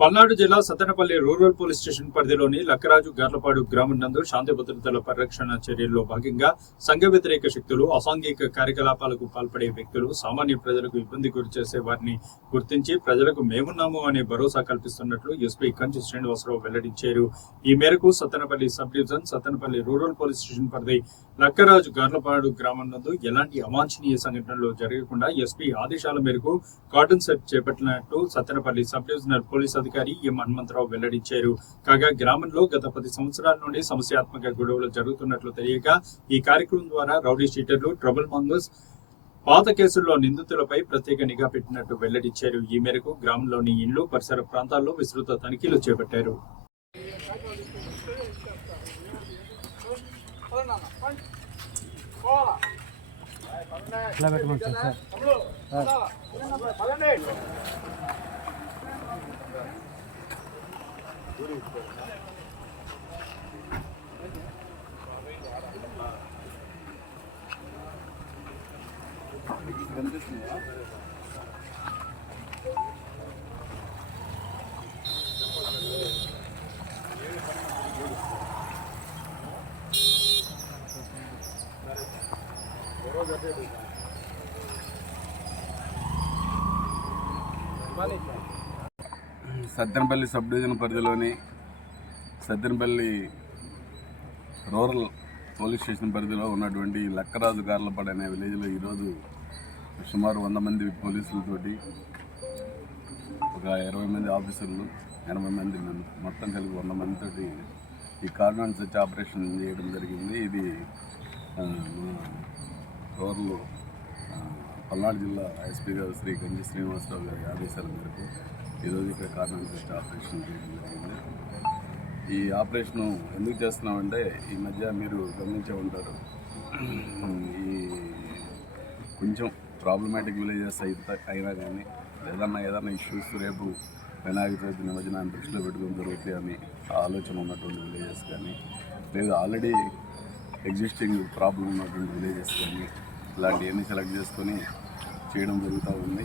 పల్నాడు జిల్లా Sattenapalli rural police station పరిధిలోని లక్కరాజు గార్లపాడు గ్రామం నందు శాంతి భద్రతల పరిరక్షణ చర్యల్లో భాగంగా సంఘ వ్యతిరేక శక్తులు, అసాంఘిక కార్యకలాపాలకు పాల్పడే వ్యక్తులు, సామాన్య ప్రజలకు ఇబ్బంది గురి చేసే వారిని గుర్తించి ప్రజలకు మేమున్నాము అనే భరోసా కల్పిస్తున్నట్లు ఎస్పీ కంచి శ్రీనివాసరావు వెల్లడించారు. ఈ మేరకు Sattenapalli sub division, Sattenapalli rural police station పరిధి లక్కరాజు గార్లపాడు గ్రామం నందు ఎలాంటి అవాంఛనీయ సంఘటనలు జరగకుండా ఎస్పీ ఆదేశాల మేరకు కార్డన్ సెట్ చేపట్టినట్టు సత్తెనపల్లి సబ్ డివిజనల్ పోలీస్ అధికారి ఎం హనుమంతరావు వెల్లడించారు. కాగా గ్రామంలో గత 10 సంవత్సరాల నుండి సమస్యాత్మక గొడవలు జరుగుతున్నట్లు తెలియక ఈ కార్యక్రమం ద్వారా రౌడీ షీటర్లు, ట్రబుల్ మంగర్స్, పాత కేసుల్లో నిందితులపై ప్రత్యేక నిఘా పెట్టినట్టు వెల్లడించారు. ఈ మేరకు గ్రామంలోని ఇండ్లు, పరిసర ప్రాంతాల్లో విస్తృత తనిఖీలు చేపట్టారు. సత్తెనపల్లి సబ్ డివిజన్ పరిధిలోని సత్తెనపల్లి రూరల్ పోలీస్ స్టేషన్ పరిధిలో ఉన్నటువంటి లక్కరాజు గార్లపాడు అనే విలేజ్లో ఈరోజు సుమారు 100 మంది పోలీసులతోటి ఒక 20 మంది ఆఫీసర్లు, 80 మంది మొత్తం కలిపి 100 మందితోటి ఈ కార్డన్ సెర్చ్ ఆపరేషన్ చేయడం జరిగింది. ఇది రూరల్ పల్నాడు జిల్లా ఎస్పీ గారు శ్రీ కంచి శ్రీనివాసరావు గారి ఆదేశాల మేరకు ఈరోజు ఇక్కడ కార్డన్ సెర్చ్ ఆపరేషన్ చేయడం జరిగింది. ఈ ఆపరేషను ఎందుకు చేస్తున్నామంటే ఈ మధ్య మీరు గమనించే ఉంటారు, ఈ కొంచెం ప్రాబ్లమాటిక్ విలేజెస్ అయినా కానీ ఏదన్నా ఇష్యూస్ రేపు వినాయక చవితి నిమజ్జనాన్ని దృష్టిలో పెట్టుకుని జరుగుతాయని ఆలోచన ఉన్నటువంటి విలేజెస్ కానీ, లేదా ఆల్రెడీ ఎగ్జిస్టింగ్ ప్రాబ్లం ఉన్నటువంటి విలేజెస్ కానీ ఇలాంటివన్నీ సెలెక్ట్ చేసుకొని చేయడం జరుగుతూ ఉంది.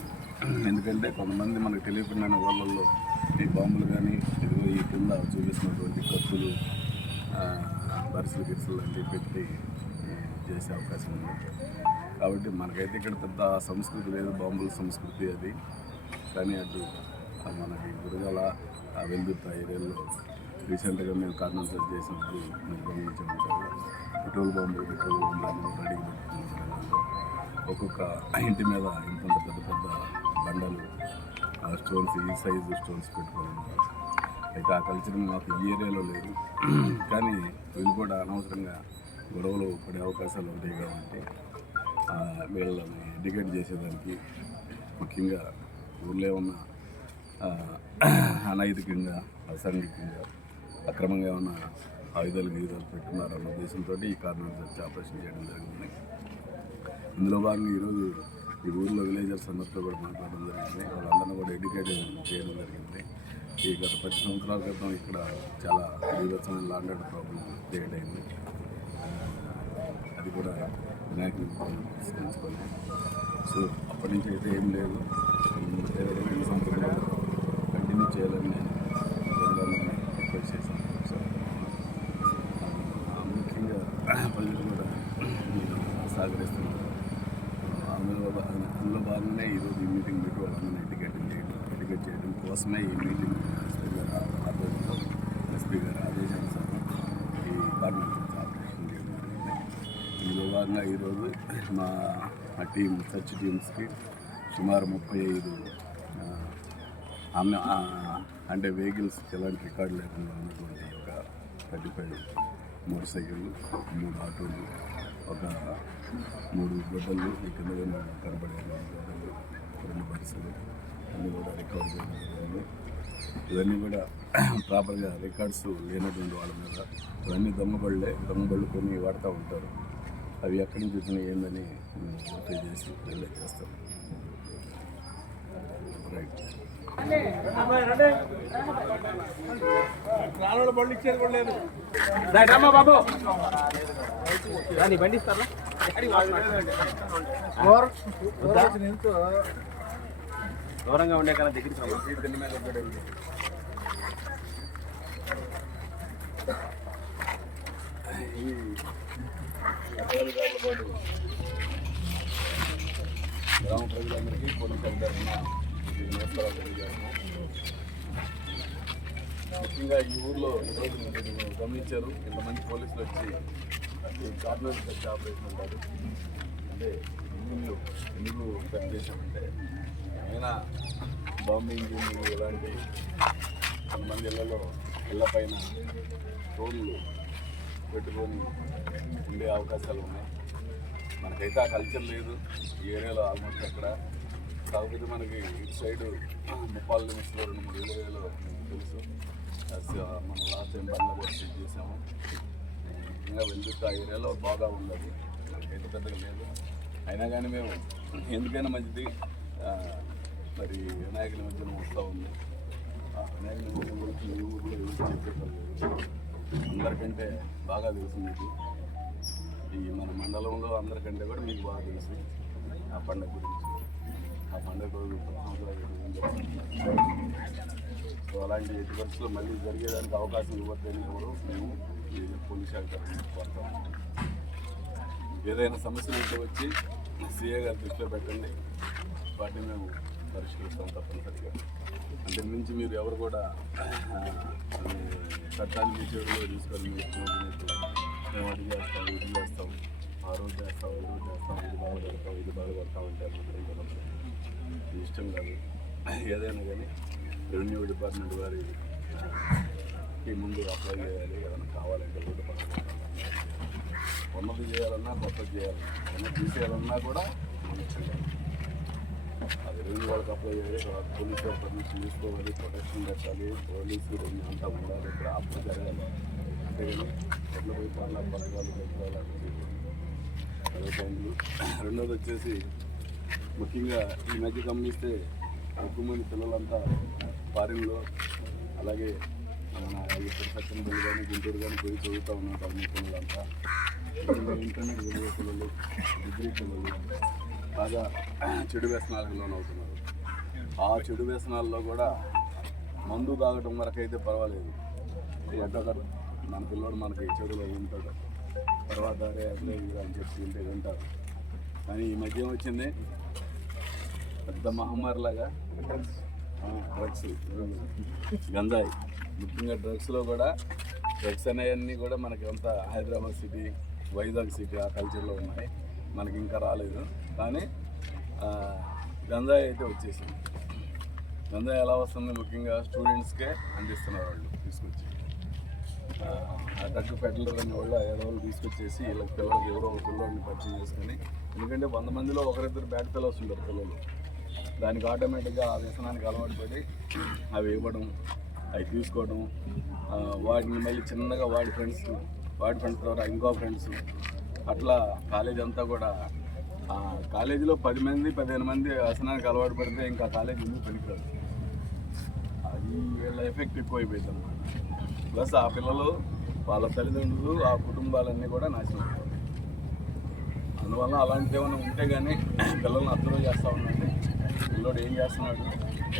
ఎందుకంటే కొంతమంది మనకు తెలియకుండా వాళ్ళల్లో ఈ బాంబులు కానీ ఇదిగో ఈ కింద చూపిస్తున్నటువంటి కత్తులు, బరిసెలు గిరిసెలు లాంటివి పెట్టి చేసే అవకాశం ఉంది. కాబట్టి మనకైతే ఇక్కడ పెద్ద సంస్కృతి లేదు, బాంబుల సంస్కృతి అది. కానీ అటు మనకి గురజాల, వెల్దుర్తి ఏరియాలో రీసెంట్గా మేము కార్డన్ సెర్చ్ చేసినప్పుడు మీరు గమనించాము. పెట్రోల్ బాంబులు అన్నీ రెడీగా పెట్టుకుంటున్నాం. ఒక్కొక్క ఇంటి మీద ఇంత పెద్ద పెద్ద బండలు స్టోన్స్, ఈ సైజు స్టోన్స్ పెట్టుకోవాలి. అయితే ఆ కల్చర్ మాకు ఈ ఏరియాలో లేదు. కానీ వీళ్ళు కూడా అనవసరంగా గొడవలు పడే అవకాశాలు ఉంటాయి. కాబట్టి వీళ్ళని ఎడ్యుకేట్ చేసేదానికి, ముఖ్యంగా ఊళ్ళో ఉన్న అనైతికంగా, అసాంఘికంగా, అక్రమంగా ఏమన్నా ఆయుధాలు పెట్టుకున్నారన్న ఉద్దేశంతో ఈ కార్డన్ సెర్చ్ ఆపరేషన్ చేయడం జరిగింది. ఇందులో భాగంగా ఈరోజు ఈ ఊళ్ళో విలేజర్స్ అందరితో కూడా మాట్లాడడం జరిగింది. వాళ్ళందరినీ కూడా ఎడ్యుకేట్ చేయడం జరిగింది. ఈ గత 10 సంవత్సరాల క్రితం ఇక్కడ చాలా బీభత్సమైన లాండ్ ఆర్డర్ ప్రాబ్లం క్రియేట్ అయింది. అది కూడా వినాయకుని తీసుకొని సో అప్పటి నుంచి అయితే ఏం లేదు. 2 సంవత్సరాలు కంటిన్యూ చేయాలని నేను ప్రజలందరినీ రిక్వెస్ట్ చేశాను. ముఖ్యంగా ప్రజలు కూడా సహకరిస్తున్నారు. అందులో భాగంగానే ఈరోజు ఈ మీటింగ్ పెట్టి వాళ్ళందరినీ ఎడ్యుకేట్ చేయడం కోసమే ఈ మీటింగ్ ఎస్పీ గారి ఆదేశానుసారం ఈ కార్డన్ సెర్చ్ ఆపరేషన్ చేయడం జరిగింది. ఇందులో భాగంగా ఈరోజు మా టీం, సెర్చ్ టీమ్స్కి సుమారు 35 అంటే వెహికల్స్ ఎలాంటి రికార్డు లేకుండా ఉన్నటువంటి ఒక 35 మోటార్ సైకిళ్ళు, 3 ఆటోలు, ఒక 3 గొడ్డళ్ళు, ఈ కింద కనబడే 2 గొడ్డళ్ళు, 2 బరిసెలు అన్నీ కూడా రికవర్ చేయడం జరిగింది. ఇవన్నీ కూడా ప్రాపర్గా రికార్డ్స్ లేనటువంటి వాళ్ళ మీద, ఇవన్నీ దొంగబళ్ళు కొన్ని వాడుతూ ఉంటారు. అవి ఎక్కడి నుంచి వచ్చినాయి ఏందని వెరిఫై చేసి రిలీజ్ చేస్తాం. రైట్. బండి ఇచ్చేది కూడా లేదు. బాబు దాన్ని బండి ఇస్తారా? దూరంగా ఉండే కన్నా దగ్గరికి ఈ లక్కరాజు గార్లపాడు గ్రామ ప్రజలందరికీ పోలీసు తరఫున నమస్కారాలు తెలియజేస్తున్నాం. ముఖ్యంగా ఈ ఊర్లో ఈరోజు మీరు గమనించారు, ఇంతమంది పోలీసులు వచ్చి ఈ కార్నర్ కట్ ఆపరేషన్ అంటారు. అంటే ఎందుకు కట్ చేశామంటే అయినా బాంబింగ్ ఇలాంటి కొంతమంది ఇళ్ళ పైన రోడ్లు పెట్టుకొని ఉండే అవకాశాలు ఉన్నాయి. మనకైతే ఆ కల్చర్ లేదు ఈ ఏరియాలో ఆల్మోస్ట్ అక్కడ. కాకపోతే మనకి ఇటు సైడు ముప్పాల నిమిషంలో 2-3 ఏరియాలో తెలుసు. మనం లాస్ట్ టైం బండ్ల కూడా చెక్ చేసాము. ఇంకా వెళ్తున్న ఆ ఏరియాలో బాగా ఉన్నది, మనకైతే పెద్దగా లేదు. అయినా కానీ మేము ఎందుకైనా మంచిది మరి వినాయక నిమజ్జనం వస్తూ ఉంది. ఆ వినాయక నిమజ్జనం గురించి ఈ ఊళ్ళో ఎవరు చెప్పేవాళ్ళు అందరికంటే బాగా తెలుసు మీకు. ఈ మన మండలంలో అందరికంటే కూడా మీకు బాగా తెలుసు ఆ పండుగ గురించి. ఆ పండుగ రోజు సో అలాంటి ఎట్టి పరిస్థితుల్లో మళ్ళీ జరిగేదానికి అవకాశం ఇవ్వద్దని కూడా మేము ఈ పోలీస్ శాఖ తరఫున కోరుతాము. ఏదైనా సమస్యలు ఉంటే వచ్చి సీఏ గారి దృష్టిలో పెట్టండి, వాటిని మేము పరిష్కరిస్తాం తప్పనిసరిగా. అంతకు మించి మీరు ఎవరు కూడా చట్టాన్ని మీ చేతిలో తీసుకొని మేము అది చేస్తాం, ఇది చేస్తాం, ఆ రోజు చేస్తాం, ఈ రోజు చేస్తాం, ఇది బాగా పెడతాం, ఇది బాగా పెడతాం అంటే అది ఇష్టం కాదు. ఏదైనా కానీ రెవెన్యూ డిపార్ట్మెంట్ వారికి ముందు అప్లై చేయాలి. ఏదైనా కావాలంటే రోడ్డు పక్కన ఉన్నది చేయాలన్నా కొత్తది చేయాలి, ఉన్నది తీసేయాలన్నా కూడా మనం చేయాలి. అది రెవెన్యూ వాళ్ళకి అప్లై చేయాలి, పోలీసు వాళ్ళ పర్మిషన్ తీసుకోవాలి, ప్రొటెక్షన్ పెట్టాలి, పోలీసు రెవెన్యూ అంతా ఉండాలి, ఇక్కడ అప్పుడు జరగాలి. అంతేగాని ఎట్లా పోయి పథకాలు పెట్టుకోవాలి. అదే టైంలో రెండోది వచ్చేసి ముఖ్యంగా ఈ మధ్య గమనిస్తే ఎక్కువ మంది పిల్లలంతా ఫారిన్లో అలాగే మన ఇక్కడ సత్యనపల్లి కానీ గుంటూరు కానీ పోయి చదువుతూ ఉన్నారు. మీ పిల్లలంతా ఇంటర్నెట్ చదివే పిల్లలు, డిగ్రీ పిల్లలు బాగా చెడు వ్యసనాలకు లోనవుతున్నారు. ఆ చెడు వ్యసనాల్లో కూడా మందు తాగటం వరకు అయితే పర్వాలేదు, ఎక్కడ మన పిల్లడు మనకి చెడులో ఉంటాడు, తర్వాత అరే అసలే అని చెప్పి ఉంటే వింటారు. కానీ ఈ మధ్య వచ్చింది పెద్ద మహమ్మారిలాగా డ్రగ్స్, గంజాయి. ముఖ్యంగా డ్రగ్స్లో కూడా డ్రగ్స్ అనేవన్నీ కూడా మనకి అంతా హైదరాబాద్ సిటీ, వైజాగ్ సిటీ ఆ కల్చర్లో ఉన్నాయి, మనకి ఇంకా రాలేదు. కానీ గంజాయి అయితే వచ్చేసింది. గంజాయి ఎలా వస్తుంది? ముఖ్యంగా స్టూడెంట్స్కే అందిస్తున్నారు వాళ్ళు తీసుకొచ్చి. ఆ డ్రగ్ పెడ్లర్ అనే వాళ్ళు ఏదో వాళ్ళు తీసుకొచ్చేసి వీళ్ళకి పిల్లలకి ఎవరో ఒక పిల్లల్ని పరిచయం చేసుకొని, ఎందుకంటే 100 మందిలో ఒకరిద్దరు బ్యాడ్ ఫెలోస్ ఉంటారు పిల్లలు. దానికి ఆటోమేటిక్గా ఆ వ్యసనానికి అలవాటు పడి అవి ఇవ్వడం, అవి తీసుకోవడం, వాటిని మళ్ళీ చిన్నగా వాడి ఫ్రెండ్స్ ద్వారా ఇంకో ఫ్రెండ్స్, అట్లా కాలేజ్ అంతా కూడా కాలేజీలో 10 మంది 15 మంది వ్యసనానికి అలవాటు పడితే ఇంకా కాలేజీ ఎందుకు పనికిరాదు. అది వీళ్ళ ఎఫెక్ట్ ఎక్కువైపోయింది అన్నమాట. ప్లస్ ఆ పిల్లలు, వాళ్ళ తల్లిదండ్రులు, ఆ కుటుంబాలన్నీ కూడా నాశనం అవుతాయి. అందువల్ల అలాంటివి ఏమైనా ఉంటే కానీ పిల్లల్ని అబ్జర్వ్ చేస్తూ ఉండండి. పిల్లడు ఏం చేస్తున్నాడు,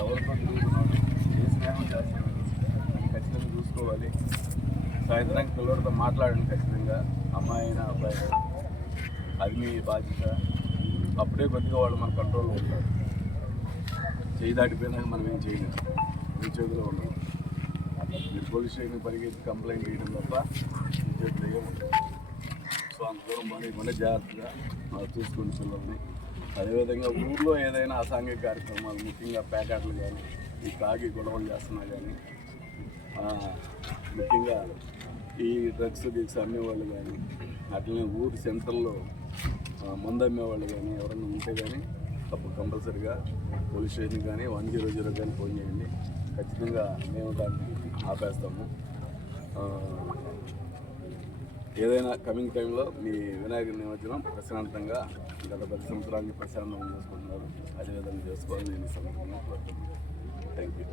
ఎవరితో తిరుగుతున్నాడు, ఏ స్నేహం చేస్తున్నాడు అని ఖచ్చితంగా చూసుకోవాలి. సాయంత్రానికి పిల్లడితో మాట్లాడండి ఖచ్చితంగా, అమ్మాయి అయినా అబ్బాయి అయినా. అది మీ బాధ్యత. అప్పుడే కొద్దిగా వాళ్ళు మన కంట్రోల్లో ఉంటారు. చేయి దాటిపోయినాక మనం ఏం చేయలేము, మీ చేతిలో ఉన్నాం. మీరు పోలీస్ స్టేషన్ పరిగెత్తి కంప్లైంట్ చేయడం తప్ప మీ చేతిలో ఏముంటుంది. సో అంత దూరం పడకుండా జాగ్రత్తగా చూసుకుని పిల్లల్ని. అదేవిధంగా ఊళ్ళో ఏదైనా అసాంఘిక కార్యక్రమాలు, ముఖ్యంగా ప్యాకెట్లు కానీ, ఈ తాగి గొడవలు చేస్తున్నా కానీ, ముఖ్యంగా ఈ డ్రగ్స్ అమ్మేవాళ్ళు కానీ, అట్లనే ఊరి సెంటర్లో మందు అమ్మేవాళ్ళు కానీ ఎవరైనా ఉంటే కానీ అప్పుడు కంపల్సరీగా పోలీస్ స్టేషన్ కానీ 100 కానీ ఫోన్ చేయండి. ఖచ్చితంగా మేము దాన్ని ఆపేస్తాము. ఏదైనా కమింగ్ టైంలో మీ వినాయక నిమజ్జనం ప్రశాంతంగా గత 10 సంవత్సరానికి ప్రశాంతంగా చేసుకుంటున్నారు, అదేవిధంగా చేసుకోవాలని నేను సందర్భంగా కోరుతున్నాను. Thank you.